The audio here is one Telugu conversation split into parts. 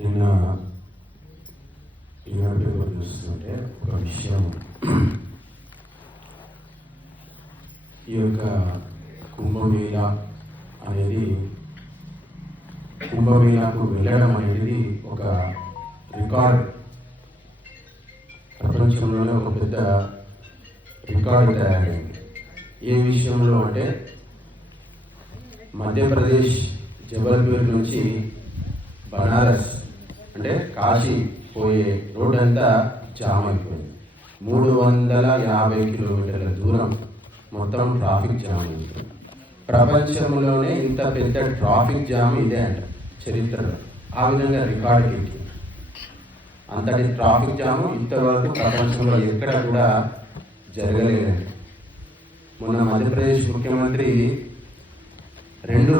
నిన్న ఈనాడు పేపర్ చూస్తుంటే ఒక విషయం, ఈ యొక్క కుంభమేళ అనేది, కుంభమేళకు వెళ్ళడం అనేది ఒక రికార్డ్, ప్రపంచంలోనే ఒక పెద్ద రికార్డు తయారైంది. ఏ విషయంలో అంటే మధ్యప్రదేశ్ జబల్పూర్ నుంచి బనారస్ అంటే కాశీ పోయే రోడ్ అంతా జామ్ అయిపోయింది. 350 కిలోమీటర్ల దూరం మొత్తం ట్రాఫిక్ జామ్ అయిపోయింది. ప్రపంచంలోనే ఇంత పెద్ద ట్రాఫిక్ జామ్ ఇదే అంట చరిత్రలో. ఆ విధంగా రికార్డు ఎక్కింది. అంతటి ట్రాఫిక్ జాము ఇంతవరకు ప్రపంచంలో ఎక్కడ కూడా జరగలేదండి. మొన్న మధ్యప్రదేశ్ ముఖ్యమంత్రి 2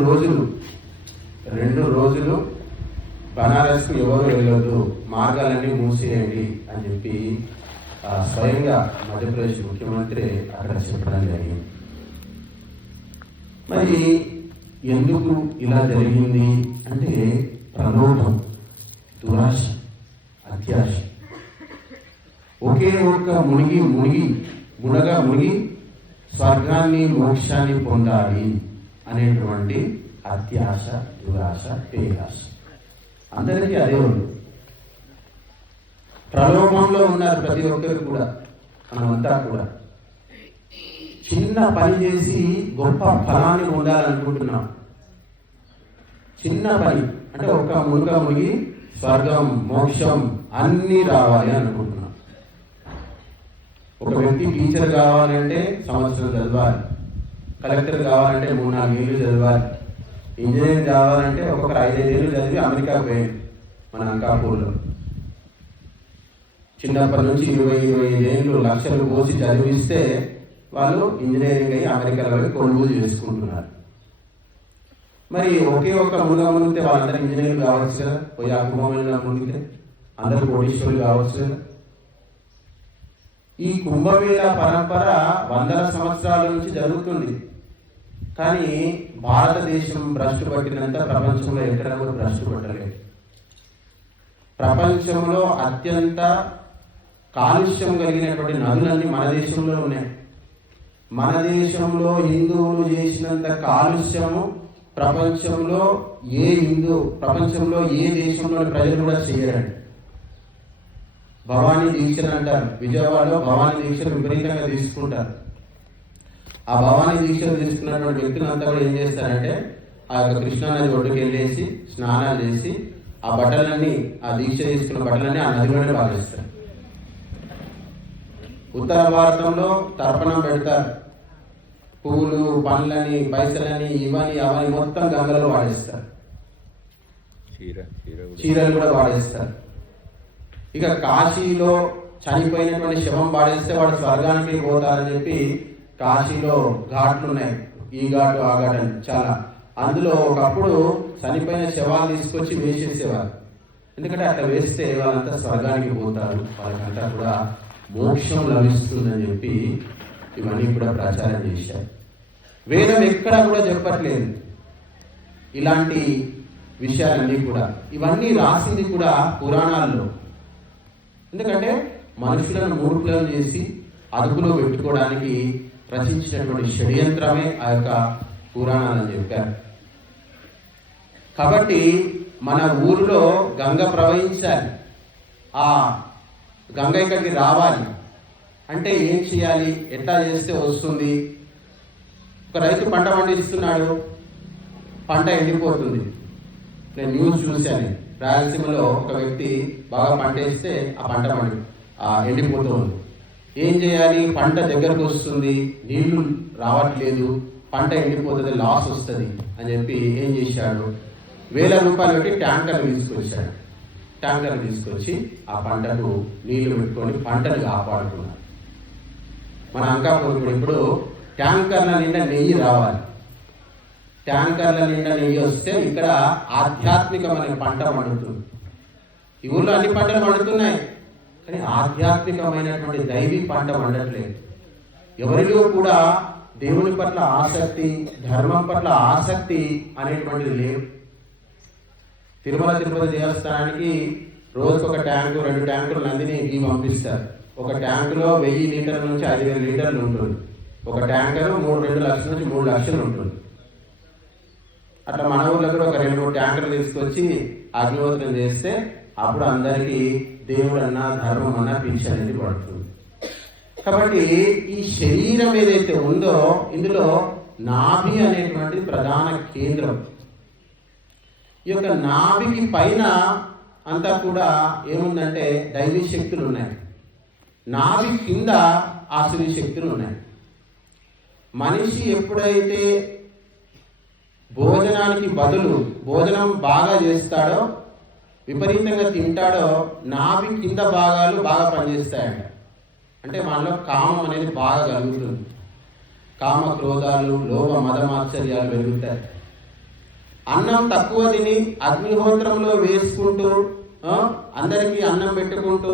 రోజులు బనారస్కు ఎవరు వెళ్ళొద్దు, మార్గాలన్నీ మూసేయండి అని చెప్పి స్వయంగా మధ్యప్రదేశ్ ముఖ్యమంత్రి అక్కడ చెప్పడం జరిగింది. మరి ఎందుకు ఇలా జరిగింది అంటే ప్రలోభం, దురాశ, అత్యాశ. ఒకే ఒక్క మునిగి స్వర్గాన్ని మోక్షాన్ని పొందాలి అనేటువంటి అత్యాశ, దురాశ, పేరాశ అందరికీ అదే ఉంది. ప్రలోభంలో ఉన్నారు ప్రతి ఒక్కరు కూడా. మనమంతా కూడా చిన్న పని చేసి గొప్ప ఫలాన్ని పొందాలనుకుంటున్నాం. చిన్న పని అంటే ఒక మునిగి స్వర్గం, మోక్షం అన్నీ రావాలి అనుకుంటున్నాం. ఒక వ్యక్తి టీచర్ కావాలంటే సంవత్సరం చదవాలి, కలెక్టర్ కావాలంటే 3-4 ఏళ్ళు చదవాలి, ఇంజనీరింగ్ కావాలంటే ఒక్కొక్కరు 5-5 ఏళ్ళు చదివి అమెరికా పోయింది. మన అంకాపూర్లో చిన్నప్పటి నుంచి 20-25 ఏళ్ళు లక్షలు పోసి చదివిస్తే వాళ్ళు ఇంజనీరింగ్ అయ్యి అమెరికాలో కొనుగోలు చేసుకుంటున్నారు. మరి ఒకే ఒక్క మునిగితే వాళ్ళందరూ ఇంజనీర్లు కావచ్చు కదా. పోయి ఆ కుంభమేళ మునిగితే అందరూ కోటీశ్వరులు కావచ్చు కదా. ఈ కుంభమేళ పరంపర 100ల సంవత్సరాల నుంచి జరుగుతుంది. కానీ భారతదేశం భ్రష్టు పట్టినంత ప్రపంచంలో ఎక్కడ కూడా భ్రష్టు పట్టలేదు. ప్రపంచంలో అత్యంత కాలుష్యం కలిగినటువంటి నదులన్నీ మన దేశంలో ఉన్నాయి. మన దేశంలో హిందువులు చేసినంత కాలుష్యము ప్రపంచంలో ఏ దేశంలోని ప్రజలు కూడా చేయరండి. భవానీ దీక్షలు అంటారు. విజయవాడలో భవానీ దీక్షలు విపరీతంగా తీసుకుంటారు. ఆ భవానీ దీక్షలు తీసుకున్నటువంటి వ్యక్తులంతా కూడా ఏం చేస్తారంటే ఆ యొక్క కృష్ణానది ఒడ్డుకి వెళ్ళేసి స్నానాలు చేసి ఆ బట్టలన్నీ, ఆ దీక్ష తీసుకున్న బట్టలన్నీ ఆ నదిలోనే పారేస్తారు. ఉత్తర భారతంలో తర్పణం పెడతారు. పువ్వులు, పండ్లని, పైసలని, ఇవని అవని మొత్తం గంగలో వాడేస్తారు. చీరలు కూడా వాడేస్తారు. ఇక కాశీలో చనిపోయినటువంటి శవం వాడేస్తే వాడు స్వర్గానికి పోతారని చెప్పి కాశీలో ఘాట్లు ఉన్నాయి. ఈ ఘాటు, ఆ ఘాటు అని చాలా. అందులో ఒకప్పుడు చనిపోయిన శవాలు తీసుకొచ్చి వేసేసేవారు. ఎందుకంటే అట్లా వేస్తే వాళ్ళంతా స్వర్గానికి పోతారు, వాళ్ళకంతా కూడా మోక్షం లభిస్తుందని చెప్పి ఇవన్నీ కూడా ప్రచారం చేశారు. వేదం ఎక్కడా కూడా చెప్పట్లేదు ఇలాంటి విషయాలన్నీ కూడా. ఇవన్నీ రాసింది కూడా పురాణాల్లో. ఎందుకంటే మనుషులను మూర్ఖులను చేసి అదుపులో పెట్టుకోవడానికి రచించినటువంటి షడ్యంత్రమే ఆ యొక్క పురాణాలని చెప్పారు. కాబట్టి మన ఊరిలో గంగ ప్రవహించాలి, ఆ గంగ ఇక్కడికి రావాలి అంటే ఏం చేయాలి, ఎట్లా చేస్తే వస్తుంది? ఒక రైతు పంట పండిస్తున్నాడు, పంట ఎండిపోతుంది. నేను న్యూస్ చూశాను. రాయలసీమలో ఒక వ్యక్తి బాగా పంట వేస్తే ఆ పంట ఎండిపోతుంది. ఏం చేయాలి? పంట దగ్గరకు వస్తుంది, నీళ్లు రావట్లేదు, పంట ఎండిపోతుంది, లాస్ వస్తుంది అని చెప్పి ఏం చేశాడు? 1000 రూపాయలు పెట్టి ట్యాంకర్లు తీసుకొచ్చాడు. ట్యాంకర్లు తీసుకొచ్చి ఆ పంటకు నీళ్లు పెట్టుకొని పంటను కాపాడుకున్నాడు. మన అంకాపూర్ కూడా ఇప్పుడు ట్యాంకర్ల నిండా నెయ్యి రావాలి. ట్యాంకర్ల నిండా నెయ్యి వస్తే ఇక్కడ ఆధ్యాత్మికమైన పంట పండుతుంది. ఈ ఊళ్ళో అన్ని పంటలు పండుతున్నాయి, కానీ ఆధ్యాత్మికమైనటువంటి దైవీ పంట పండట్లేదు. ఎవరిలో కూడా దేవుని పట్ల ఆసక్తి, ధర్మం పట్ల ఆసక్తి అనేటువంటిది లేదు. తిరుమల తిరుపతి దేవస్థానానికి రోజుకొక ట్యాంకు 2 ట్యాంకులు నందిని ఇవి పంపిస్తారు. ఒక ట్యాంకులో 1000 లీటర్ల నుంచి 5000 లీటర్లు ఉంటుంది. ఒక ట్యాంకర్ 2 లక్షల నుంచి 3 లక్షలు ఉంటుంది. అట్లా మన ఊళ్ళో కూడా ఒక 2-3 ట్యాంకర్లు తీసుకొచ్చి అగ్నిహోత్రం చేస్తే అప్పుడు అందరికీ దేవుడన్నా ధర్మం అన్నా పిలిచి అనేది పడుతుంది. కాబట్టి ఈ శరీరం ఏదైతే ఉందో ఇందులో నాభి అనేటువంటి ప్రధాన కేంద్రం. ఈ యొక్క నాభికి పైన అంతా కూడా ఏముందంటే దైవీ శక్తులు ఉన్నాయి. నాభి కింద ఆసురీ శక్తులు ఉన్నాయి. మనిషి ఎప్పుడైతే భోజనానికి బదులు భోజనం బాగా చేస్తాడో, విపరీతంగా తింటాడో, నాభి కింద భాగాలు బాగా పనిచేస్తాయంట. అంటే మనలో కామం అనేది బాగా కలుగుతుంది. కామ క్రోధాలు, లోభ మదమాశ్చర్యాలు పెరుగుతాయి. అన్నం తక్కువ తిని అగ్నిహోత్రంలో వేసుకుంటూ అందరికీ అన్నం పెట్టుకుంటూ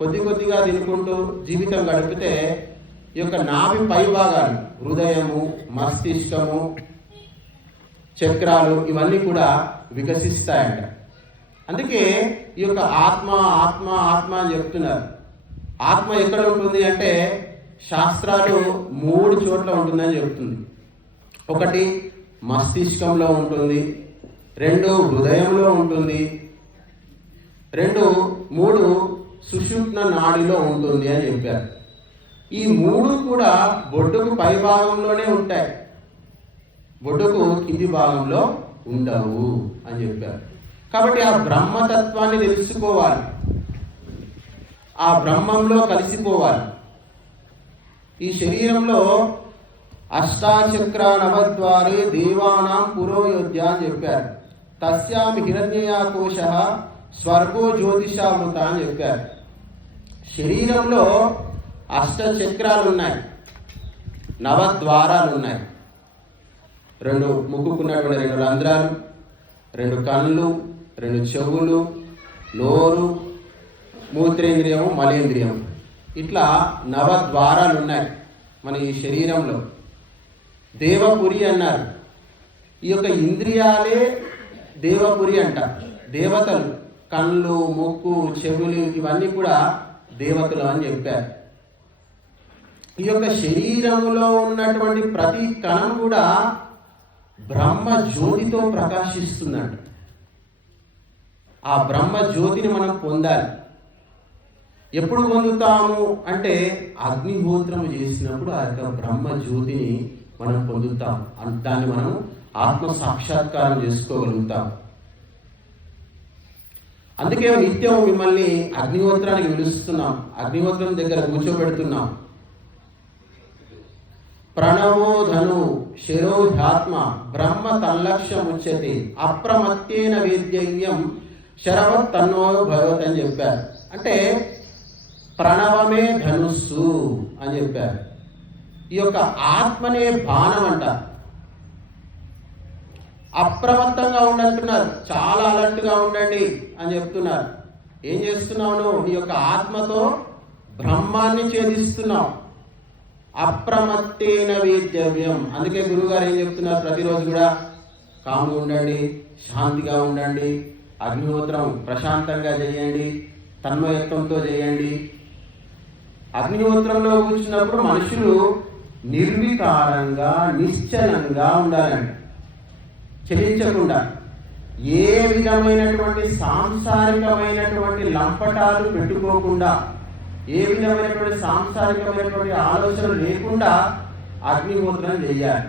కొద్దిగా తినుకుంటూ జీవితం గడిపితే ఈ యొక్క నాభి పై భాగాలు హృదయము, మస్తిష్కము, చక్రాలు ఇవన్నీ కూడా వికసిస్తాయంట. అందుకే ఈ యొక్క ఆత్మ ఆత్మ ఆత్మ అని చెప్తున్నారు. ఆత్మ ఎక్కడ ఉంటుంది అంటే శాస్త్రాలు 3 చోట్ల ఉంటుందని చెప్తుంది. 1 మస్తిష్కంలో ఉంటుంది, 2 హృదయంలో ఉంటుంది, 3 సుషుమ్న నాడిలో ఉంటుంది అని చెప్పారు. ఈ 3 కూడా బొడ్డుకు పై భాగంలోనే ఉంటాయి, బొడ్డుకు కింది భాగంలో ఉండవు అని చెప్పారు. కాబట్టి ఆ బ్రహ్మతత్వాన్ని తెలుసుకోవాలి, ఆ బ్రహ్మంలో కలిసిపోవాలి. ఈ శరీరంలో అష్టాచక్ర నవద్వారే దేవానాం పురోయోధ్య అని చెప్పారు. తస్యామి హిరణ్యకోశ స్వర్గో జ్యోతిషామృత అని చెప్పారు. శరీరంలో 8 చక్రాలు ఉన్నాయి, 9 ద్వారాలు ఉన్నాయి. 2 ముక్కుకున్నటువంటి 2 రంధ్రాలు, 2 కళ్ళు, 2 చెవులు, నోరు, మూత్రేంద్రియం, మలేంద్రియం, ఇట్లా 9 ద్వారాలు ఉన్నాయి మన ఈ శరీరంలో. దేవపురి అన్నారు. ఈ యొక్క ఇంద్రియాలే దేవపురి అంట. దేవతలు, కళ్ళు, ముక్కు, చెవులు ఇవన్నీ కూడా దేవతలు అని చెప్పారు. ఈ యొక్క శరీరంలో ఉన్నటువంటి ప్రతి కణం కూడా బ్రహ్మ జ్యోతితో ప్రకాశిస్తుందంట. ఆ బ్రహ్మ జ్యోతిని మనం పొందాలి. ఎప్పుడు పొందుతాము అంటే అగ్నిహోత్రం చేసినప్పుడు ఆ యొక్క బ్రహ్మ జ్యోతిని మనం పొందుతాం. దాన్ని మనం ఆత్మ సాక్షాత్కారం చేసుకోగలుగుతాం. అందుకే నిత్యం మిమ్మల్ని అగ్నిహోత్రానికి పిలుస్తున్నాం, అగ్నిహోత్రం దగ్గర కూర్చోబెడుతున్నాం. ప్రణవో ధను శిరోధ్యాత్మ బ్రహ్మ తల్లక్ష్యం ఉచ్యతే అప్రమత్తేన వేద్యవ్యం శరవత్ తన్నో భగవత్ అని చెప్పారు. అంటే ప్రణవమే ధనుస్సు అని చెప్పారు. ఈ యొక్క ఆత్మనే బాణం అంట. అప్రమత్తంగా ఉండంటున్నారు, చాలా అలర్ట్గా ఉండండి అని చెప్తున్నారు. ఏం చేస్తున్నావు నువ్వు? నీ యొక్క ఆత్మతో బ్రహ్మాన్ని ఛేదిస్తున్నావు. అప్రమత్తేన వేద్యవ్యం. అందుకే గురువుగారు ఏం చెప్తున్నారు? ప్రతిరోజు కూడా కాముగా ఉండండి, శాంతిగా ఉండండి, అగ్నిహోత్రం ప్రశాంతంగా చేయండి, తన్మయత్వంతో చేయండి. అగ్నిహోత్రంలో కూర్చున్నప్పుడు మనుషులు నిర్వికారంగా నిశ్చలంగా ఉండాలండి, చలించకుండా. ఏ విధమైనటువంటి సాంసారికమైనటువంటి లంపటాలు పెట్టుకోకుండా, ఏ విధమైనటువంటి సాంసారికమైనటువంటి ఆలోచనలు లేకుండా అగ్నిహోత్రం చేయాలి.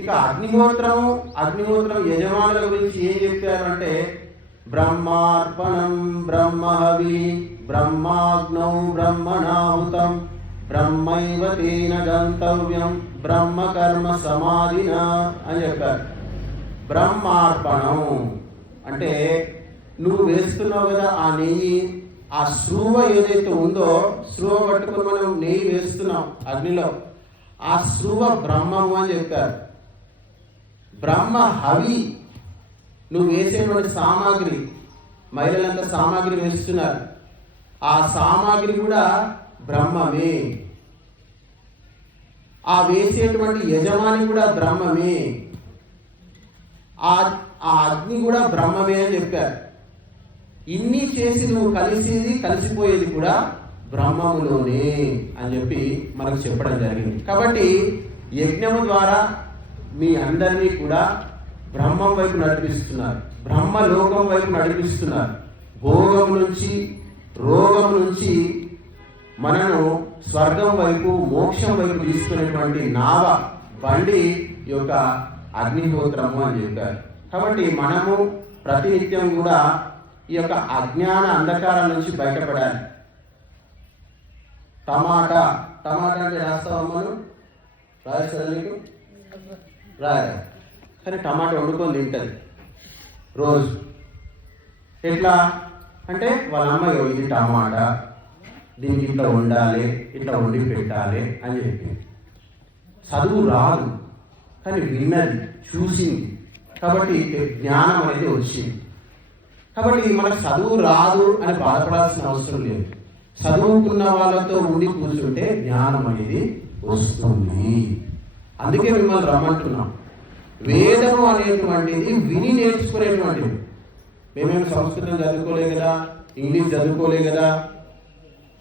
ఇక అగ్నిహోత్రం యజమానుల గురించి ఏం చెప్పారంటే బ్రహ్మార్పణం బ్రహ్మహవి బ్రహ్మాగ్నౌ బ్రహ్మణాహుతం బ్రహ్మైవ తేన గంతవ్యం బ్రహ్మకర్మ సమాధిన అని చెప్పారు. బ్రహ్మార్పణం అంటే నువ్వు వేస్తున్నావు కదా ఆ నెయ్యి, ఆ స్రూవ ఏదైతే ఉందో, స్రూవ పట్టుకుని మనం నెయ్యి వేస్తున్నాం అగ్నిలో, ఆ స్రూవ బ్రహ్మము అని చెప్పారు. బ్రహ్మ హవి నువ్వు వేసేటువంటి సామాగ్రి, మహిళలంతా సామాగ్రి వేస్తున్నారు, ఆ సామాగ్రి కూడా బ్రహ్మమే. ఆ వేసేటువంటి యజమాని కూడా బ్రహ్మమే. ఆ ఆ అగ్ని కూడా బ్రహ్మమే అని చెప్పారు. ఇన్ని చేసి నువ్వు కలిసిపోయేది కూడా బ్రహ్మములోనే అని చెప్పి మనకు చెప్పడం జరిగింది. కాబట్టి యజ్ఞము ద్వారా మీ అందరినీ కూడా బ్రహ్మం వైపు నడిపిస్తున్నారు, బ్రహ్మలోకం వైపు నడిపిస్తున్నారు. భోగం నుంచి, రోగం నుంచి మనను స్వర్గం వైపు, మోక్షం వైపు తీసుకునేటువంటి నావ బండి ఈ యొక్క అగ్నిహోత్రము అని చెప్పారు. కాబట్టి మనము ప్రతినిత్యం కూడా ఈ యొక్క అజ్ఞాన అంధకారం నుంచి బయటపడాలి. టమాటా అంటే రాస్తావమ్మను రాస్తారా నీకు? రాయా. కానీ టమాటా వండుకొని తింటుంది రోజు. ఎట్లా అంటే వాళ్ళ అమ్మ ఇది టమాటా, దీనికి ఇట్లా వండాలి, ఇట్లా వండి పెట్టాలి అని చెప్పింది. చదువు రాదు కానీ విన్నది, చూసింది, కాబట్టి జ్ఞానం అనేది వచ్చింది. కాబట్టి మనకు చదువు రాదు అని బాధపడాల్సిన అవసరం లేదు. చదువుకున్న వాళ్ళతో ఉండి కూర్చుంటే జ్ఞానం అనేది వస్తుంది. అందుకే మిమ్మల్ని రమ్మంటున్నాం. వేదము అనేటువంటిది విని నేర్చుకునేటువంటిది. మేమేమి సంస్కృతం చదువుకోలే కదా, ఇంగ్లీష్ చదువుకోలే కదా,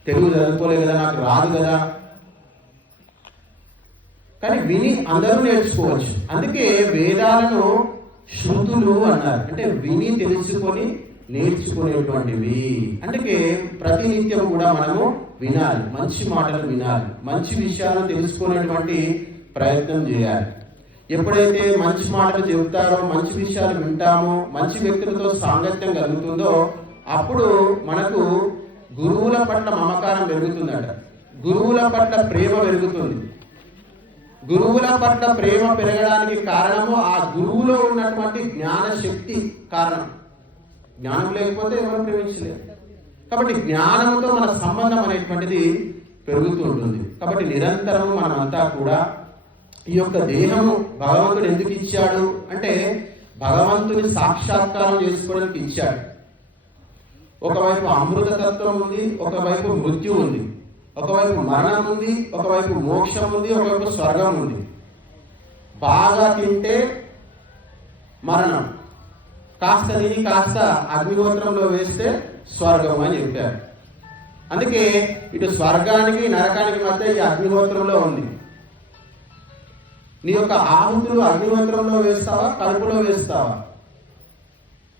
తెలుగు చదువుకోలే కదా, నాకు రాదు కదా. కానీ విని అందరూ నేర్చుకోవచ్చు. అందుకే వేదాలను శృతులు అన్నారు. అంటే విని తెలుసుకొని నేర్చుకునేటువంటివి. అందుకే ప్రతినిత్యం కూడా మనము వినాలి, మంచి మాటలు వినాలి, మంచి విషయాలు తెలుసుకునేటువంటి ప్రయత్నం చేయాలి. ఎప్పుడైతే మంచి మాటలు చెబుతారో, మంచి విషయాలు వింటామో, మంచి వ్యక్తులతో సాంగత్యం కలుగుతుందో అప్పుడు మనకు గురువుల పట్ల మమకారం పెరుగుతుందట, గురువుల పట్ల ప్రేమ పెరుగుతుంది. గురువుల పట్ల ప్రేమ పెరగడానికి కారణము ఆ గురువులో ఉన్నటువంటి జ్ఞాన శక్తి కారణం. జ్ఞానం లేకపోతే ఎవరు ప్రేమించలేరు. కాబట్టి జ్ఞానంతో మన సంబంధం అనేటువంటిది పెరుగుతూ ఉంటుంది. కాబట్టి నిరంతరము మనమంతా కూడా ఈ యొక్క దేహము భగవంతుడు ఎందుకు ఇచ్చాడు అంటే భగవంతుని సాక్షాత్కారం చేసుకోవడానికి ఇచ్చాడు. ఒకవైపు అమృతతత్వం ఉంది, ఒకవైపు మృత్యు ఉంది, ఒకవైపు మరణం ఉంది, ఒకవైపు మోక్షం ఉంది, ఒకవైపు స్వర్గం ఉంది. బాగా తింటే మరణం, కాస్త తిని కాస్త అగ్నిహోత్రంలో వేస్తే స్వర్గం అని చెప్పారు. అందుకే ఇటు స్వర్గానికి నరకానికి మధ్య ఈ అగ్నిహోత్రంలో ఉంది. నీ యొక్క ఆహుతులు అగ్నిహోత్రంలో వేస్తావా, కడుపులో వేస్తావా?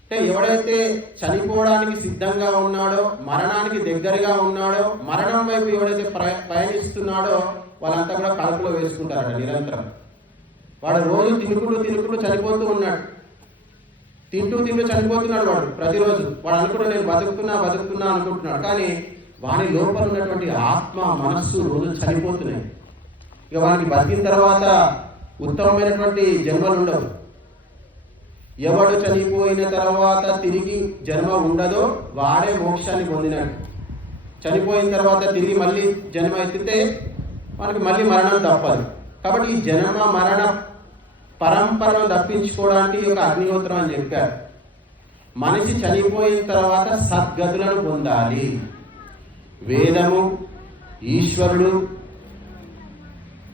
అంటే ఎవడైతే చనిపోవడానికి సిద్ధంగా ఉన్నాడో, మరణానికి దగ్గరగా ఉన్నాడో, మరణం వైపు ఎవడైతే పయనిస్తున్నాడో వాళ్ళంతా కూడా కడుపులో వేసుకుంటారట నిరంతరం. వాడు రోజు తినుకుంటూ చనిపోతూ ఉన్నాడు, తింటూ చనిపోతున్నాడు వాడు ప్రతిరోజు. వాడు అనుకుంటే నేను బతుకుతున్నా అనుకుంటున్నాడు, కానీ వాని లోపల ఉన్నటువంటి ఆత్మ, మనస్సు రోజు చనిపోతున్నాయి. ఇక వానికి బతికిన తర్వాత ఉత్తమమైనటువంటి జన్మలు ఉండవు. ఎవడు చనిపోయిన తర్వాత తిరిగి జన్మ ఉండదో వాడే మోక్షాన్ని పొందినాడు. చనిపోయిన తర్వాత తిరిగి మళ్ళీ జన్మ ఎత్తితే మనకి మళ్ళీ మరణం తప్పదు. కాబట్టి ఈ జన్మ మరణ పరంపరను తప్పించుకోవడానికి ఒక అగ్నిహోత్రం అని చెప్పారు. మనిషి చనిపోయిన తర్వాత సద్గతులను పొందాలి. వేదము, ఈశ్వరుడు,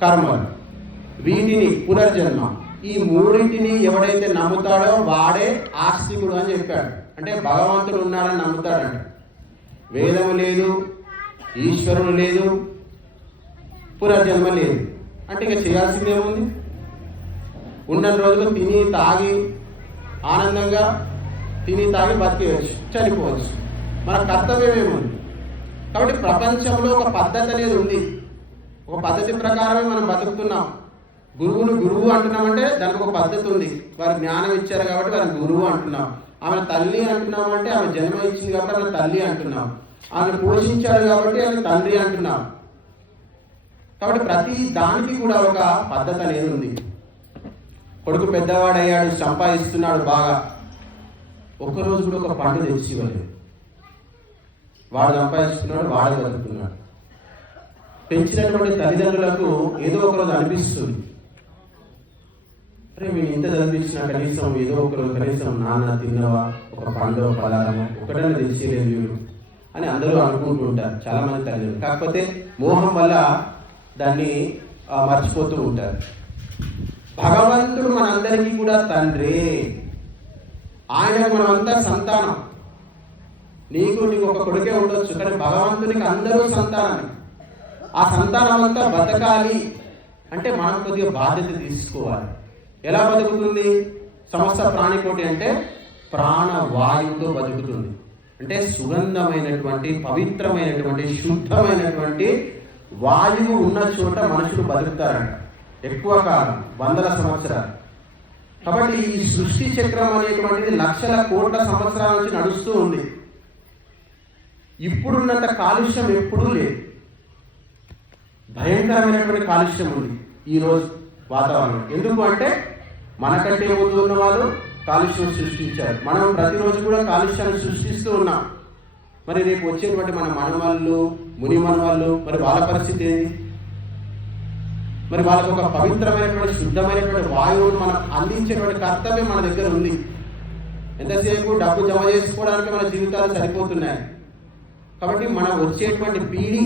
కర్మలు, వీటిని పునర్జన్మ, ఈ మూడింటిని ఎవడైతే నమ్ముతాడో వాడే ఆస్తికుడు అని చెప్పాడు. అంటే భగవంతుడు ఉన్నాడని నమ్ముతాడంట. వేదము లేదు, ఈశ్వరుడు లేదు, పునర్జన్మ లేదు అంటే ఇక చేయాల్సింది ఏముంది? ఉన్న రోజులు తిని తాగి ఆనందంగా తిని తాగి బతికేయచ్చు, చనిపోవచ్చు. మన కర్తవ్యం ఏముంది? కాబట్టి ప్రపంచంలో ఒక పద్ధతి అనేది ఉంది. ఒక పద్ధతి ప్రకారమే మనం బతుకుతున్నాం. గురువు అంటున్నామంటే దానికి ఒక పద్ధతి ఉంది. వారు జ్ఞానం ఇచ్చారు కాబట్టి వారిని గురువు అంటున్నాం. ఆమె తల్లి అంటున్నామంటే ఆమె జన్మ ఇచ్చింది కాబట్టి ఆమె తల్లి అంటున్నాం. ఆమె పోషించాడు కాబట్టి ఆమె తండ్రి అంటున్నాం. కాబట్టి ప్రతి దానికి కూడా ఒక పద్ధతి అనేది ఉంది. కొడుకు పెద్దవాడయ్యాడు, సంపాదిస్తున్నాడు బాగా, ఒక్కరోజు కూడా ఒక పండు తెచ్చి ఇవ్వలేదు. వాడు సంపాదిస్తున్నాడు, వాడు బతుకుతున్నాడు. పెంచినటువంటి తల్లిదండ్రులకు ఏదో ఒకరోజు అనిపిస్తుంది, అరే మేము ఇంత చదివించిన కనీసం ఏదో ఒకరోజు కనీసం నాన్న తిన్నవా, ఒక పండు పదార్థము ఒకటైనా తెలిసేలేదు వీడు అని అందరూ అనుకుంటూ ఉంటారు చాలా మంది తల్లిదండ్రులు. కాకపోతే మోహం వల్ల దాన్ని మర్చిపోతూ ఉంటారు. భగవంతుడు మనందరికీ కూడా తండ్రి. ఆయనకు మనమంతా సంతానం. నీకు ఒక కొడుకే ఉండొచ్చు, కానీ భగవంతునికి అందరూ సంతానమే. ఆ సంతానం అంతా బతకాలి అంటే మనం కొద్దిగా బాధ్యత తీసుకోవాలి. ఎలా బతుకుతుంది సమస్త ప్రాణికోటి అంటే ప్రాణవాయువుతో బతుకుతుంది. అంటే సుగంధమైనటువంటి, పవిత్రమైనటువంటి, శుద్ధమైనటువంటి వాయువు ఉన్న చోట మనుషులు బతుకుతారంట ఎక్కువ కాలం, వందల సంవత్సరాలు. కాబట్టి ఈ సృష్టి చక్రం అనేటువంటిది లక్షల కోట్ల సంవత్సరాల నుంచి నడుస్తూ ఉంది. ఇప్పుడున్నంత కాలుష్యం ఎప్పుడూ లేదు. భయంకరమైనటువంటి కాలుష్యం ఉంది ఈరోజు వాతావరణం. ఎందుకు అంటే మనకంటే ముందు ఉన్న వాళ్ళు కాలుష్యం సృష్టించారు. మనం ప్రతిరోజు కూడా కాలుష్యాన్ని సృష్టిస్తూ ఉన్నాం. మరి రేపు వచ్చేటువంటి మన మనవాళ్ళు, ముని మనవాళ్ళు, మరి వాళ్ళ పరిస్థితి ఏంటి? మరి వాళ్ళకు ఒక పవిత్రమైనటువంటి, శుద్ధమైనటువంటి వాయువును మనం అందించేటువంటి కర్తవ్యం మన దగ్గర ఉంది. ఎంతసేపు డబ్బు జమ చేసుకోవడానికి మన జీవితాలు సరిపోతున్నాయి. కాబట్టి మనం వచ్చేటువంటి పీడి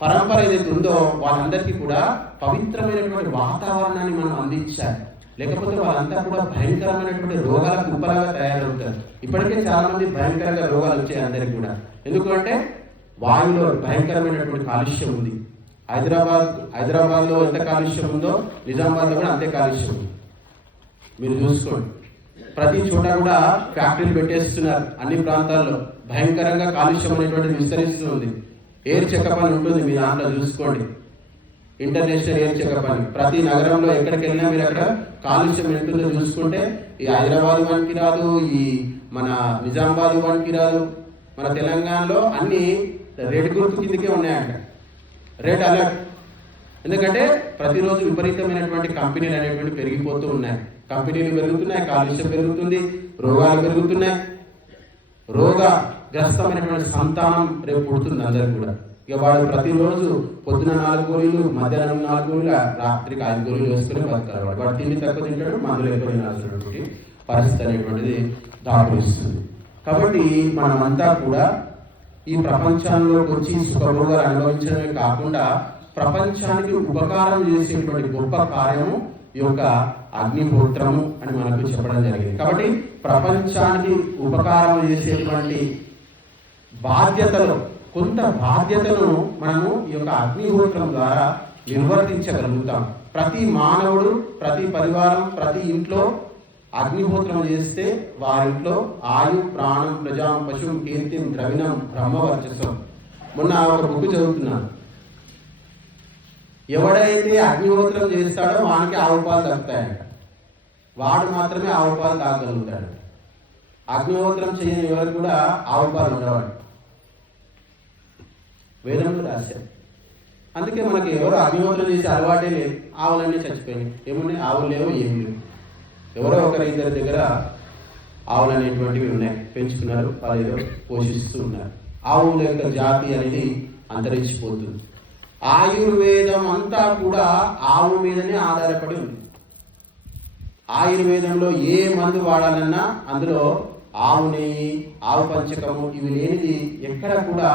పరంపర ఏదైతే ఉందో వాళ్ళందరికీ కూడా పవిత్రమైనటువంటి వాతావరణాన్ని మనం అందించాలి. లేకపోతే వాళ్ళంతా కూడా భయంకరమైనటువంటి రోగాలకు ఉపలాగా తయారవుతారు. ఇప్పటికే చాలా మంది భయంకరంగా రోగాలు వచ్చాయి అందరికీ కూడా. ఎందుకంటే వాయువులో భయంకరమైనటువంటి కాలుష్యం ఉంది. హైదరాబాద్లో ఎంత కాలుష్యం ఉందో నిజామాబాద్లో కూడా అంతే కాలుష్యం ఉంది. మీరు చూసుకోండి, ప్రతి చోట కూడా ఫ్యాక్టరీలు పెట్టేస్తున్నారు. అన్ని ప్రాంతాల్లో భయంకరంగా కాలుష్యం అనేటువంటిది విస్తరిస్తూ ఉంది. ఎయిర్ చెకప్ అని ఉంటుంది, మీ దాంట్లో చూసుకోండి. ఇంటర్నేషనల్ ఎయిర్ చెకప్ అని ప్రతి నగరంలో ఎక్కడికి వెళ్ళినా మీరు అక్కడ కాలుష్యం ఎంతుందో చూసుకుంటే ఈ హైదరాబాద్ వానికి రాదు, ఈ మన నిజామాబాద్ వానికి రాదు. మన తెలంగాణలో అన్ని రెడ్ గుర్తు కిందకే ఉన్నాయంట, రెడ్ అలర్ట్. ఎందుకంటే ప్రతిరోజు విపరీతమైనటువంటి కంపెనీలు అనేటువంటి పెరిగిపోతూ ఉన్నాయి. కంపెనీలు పెరుగుతున్నాయి, కాలుష్యం పెరుగుతుంది, రోగాలు పెరుగుతున్నాయి. రోగగ్రస్తమైనటువంటి సంతానం రేపు పుడుతుంది అందరికి కూడా. ఇక వాడు ప్రతిరోజు పొద్దున 4 గోళీలు, మధ్యాహ్నం 4 గోళీలు, రాత్రికి 5 గోళీలు వేసుకుని బతుకుతారు. వాడు తిండి తక్కువ తింటాడు, మందులు ఎక్కువ తినాల్సినటువంటి పరిస్థితి అనేటువంటిది దాపురిస్తుంది. కాబట్టి మనమంతా కూడా ఈ ప్రపంచంలోకి వచ్చి సుఖభోగాలు అనుభవించడమే కాకుండా ప్రపంచానికి ఉపకారం చేసేటువంటి గొప్ప కార్యము ఈ యొక్క అగ్నిహోత్రము అని మనకు చెప్పడం జరిగింది. కాబట్టి ప్రపంచానికి ఉపకారం చేసేటువంటి బాధ్యతలో కొంత బాధ్యతను మనము ఈ యొక్క అగ్నిహోత్రం ద్వారా నిర్వర్తించగలుగుతాం. ప్రతి మానవుడు, ప్రతి పరివారం, ప్రతి ఇంట్లో అగ్నిహోత్రం చేస్తే వారింట్లో ఆయు, ప్రాణం, ప్రజాం, పశుం, కీర్తిం, ద్రవిణం, బ్రహ్మవర్చస్వం. మొన్న ఒక బుక్ చదువుతున్నాను. ఎవడైతే అగ్నిహోత్రం చేస్తాడో వానికి ఆవు పాలు దక్కుతాయంట. వాడు మాత్రమే ఆవు పాలు తాగలుగుతాడు. అగ్నిహోత్రం చేయని ఎవరు కూడా ఆవు పాలు ఉండవాడు. వేదంలో రాశారు. అందుకే మనకి ఎవరో అగ్నిహోత్రం చేసే అలవాటే లేదు. ఆవులన్నీ చచ్చిపోయినాయి. ఏమున్నాయి? ఆవులు లేవు, ఏమి లేవు. ఎవరో ఒకరి ఇద్దరి దగ్గర ఆవులు అనేటువంటివి ఉన్నాయి, పెంచుకున్నారు, వాళ్ళు ఏదో పోషిస్తూ ఉన్నారు. ఆవుల యొక్క జాతి అనేది అంతరించిపోతుంది. ఆయుర్వేదం అంతా కూడా ఆవు మీదనే ఆధారపడి ఉంది. ఆయుర్వేదంలో ఏ మందు వాడాలన్నా అందులో ఆవు నెయ్యి, ఆవు పంచకము ఇవి లేనిది ఎక్కడ కూడా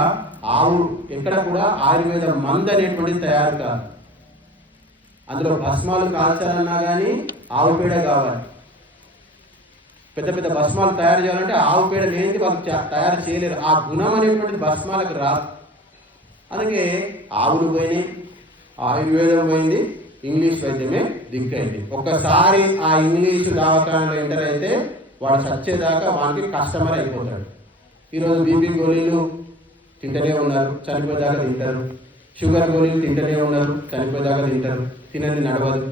ఆయుర్వేద మందు అనేటువంటిది తయారు కాదు. అందులో భస్మాలు కాల్చాలన్నా కానీ ఆవు పేడ కావాలి. పెద్ద పెద్ద భస్మాలు తయారు చేయాలంటే ఆవు పేడ లేనిది వాళ్ళు తయారు చేయలేరు. ఆ గుణం అనేటువంటిది భస్మాలకు రాదు. అందుకే ఆవులు పోయినాయి, ఆయుర్వేదం పోయింది, ఇంగ్లీష్ వైద్యమే దిక్కైంది. ఒక్కసారి ఆ ఇంగ్లీషు దవాఖానలో ఎంటర్ అయితే వాడు చచ్చేదాకా వానికి కస్టమర్ అయిపోతాడు. ఈరోజు బీపీ గోళీలు తింటనే ఉన్నారు, చనిపోయేదాకా తింటారు. షుగర్ గోళీలు తింటనే ఉన్నారు, చనిపోయేదాకా తింటారు. తినని నడవదు.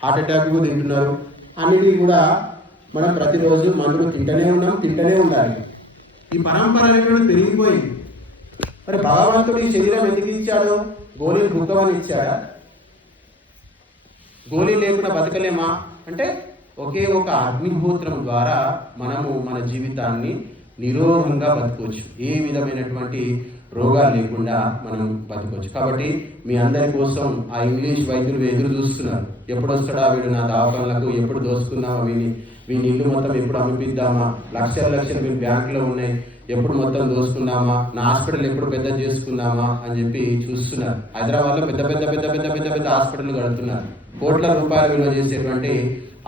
హార్ట్ అటాక్ తింటున్నారు. అన్నిటికీ కూడా మనం ప్రతిరోజు మందులు తింటనే ఉండాలి. ఈ పరంపర అనేటువంటి పెరిగిపోయింది. మరి భగవంతుడు ఈ శరీరం ఎందుకు ఇచ్చాడు? గోళీలు రుద్దమని ఇచ్చాడా? గోళీ లేకుండా బతకలేమా అంటే ఒకే ఒక అగ్నిహోత్రం ద్వారా మనము మన జీవితాన్ని నిరోధంగా బతకవచ్చు. ఏ విధమైనటువంటి రోగాలు లేకుండా మనం బతకవచ్చు. కాబట్టి మీ అందరి కోసం ఆ ఇంగ్లీష్ వైద్యులు ఎదురు చూస్తున్నారు. ఎప్పుడు వస్తాడా వీడు నా దవాఖానలకు, ఎప్పుడు దోసుకుందామా, వీని ఇల్లు మొత్తం ఎప్పుడు అమ్మిపిద్దామా, లక్షలు వీని బ్యాంకులో ఉన్నాయి, ఎప్పుడు మొత్తం దోసుకుందామా, నా హాస్పిటల్ ఎప్పుడు పెద్ద చేసుకుందామా అని చెప్పి చూస్తున్నారు. హైదరాబాద్లో పెద్ద పెద్ద పెద్ద పెద్ద పెద్ద పెద్ద హాస్పిటల్ కడుతున్నారు. కోట్ల రూపాయలు విలువ చేసేటువంటి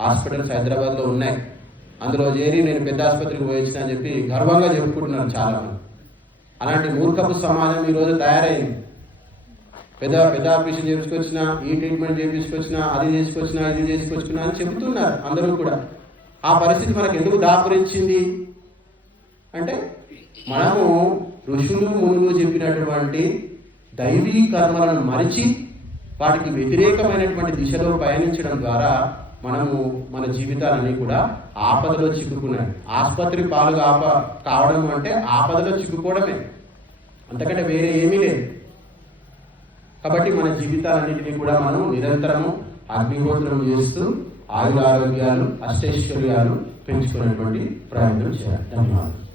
హాస్పిటల్స్ హైదరాబాద్లో ఉన్నాయి. అందులో చేరి నేను పెద్ద ఆసుపత్రికి పోయించిన అని చెప్పి గర్వంగా చెప్పుకుంటున్నారు చాలామంది. అలాంటి మూర్ఖపు సమాజం ఈరోజు తయారైంది. పెద్ద ఆపరేషన్ చేయించుకొచ్చినా, ఈ ట్రీట్మెంట్ చేయించుకొచ్చినా, అది చేసుకొచ్చినా, ఇది చేసుకొచ్చుకున్నా అని చెబుతున్నారు అందరూ కూడా. ఆ పరిస్థితి మనకు ఎందుకు దాపురించింది అంటే, మనము ఋషులు మునులు చెప్పినటువంటి దైవీ కర్మలను మరిచి వాటికి వ్యతిరేకమైనటువంటి దిశలో పయనించడం ద్వారా మనము మన జీవితాలన్నీ కూడా ఆపదలో చిక్కుకున్నాయి. ఆసుపత్రి పాలు కావడం అంటే ఆపదలో చిక్కుకోవడమే, అంతకంటే వేరే ఏమీ లేదు. కాబట్టి మన జీవితాలన్నింటినీ కూడా మనం నిరంతరము అగ్నిహోత్రం చేస్తూ ఆయురారోగ్యాలు అష్టైశ్వర్యాలు పెంచుకునేటువంటి ప్రయత్నం చేయాలి. ధన్యవాదాలు.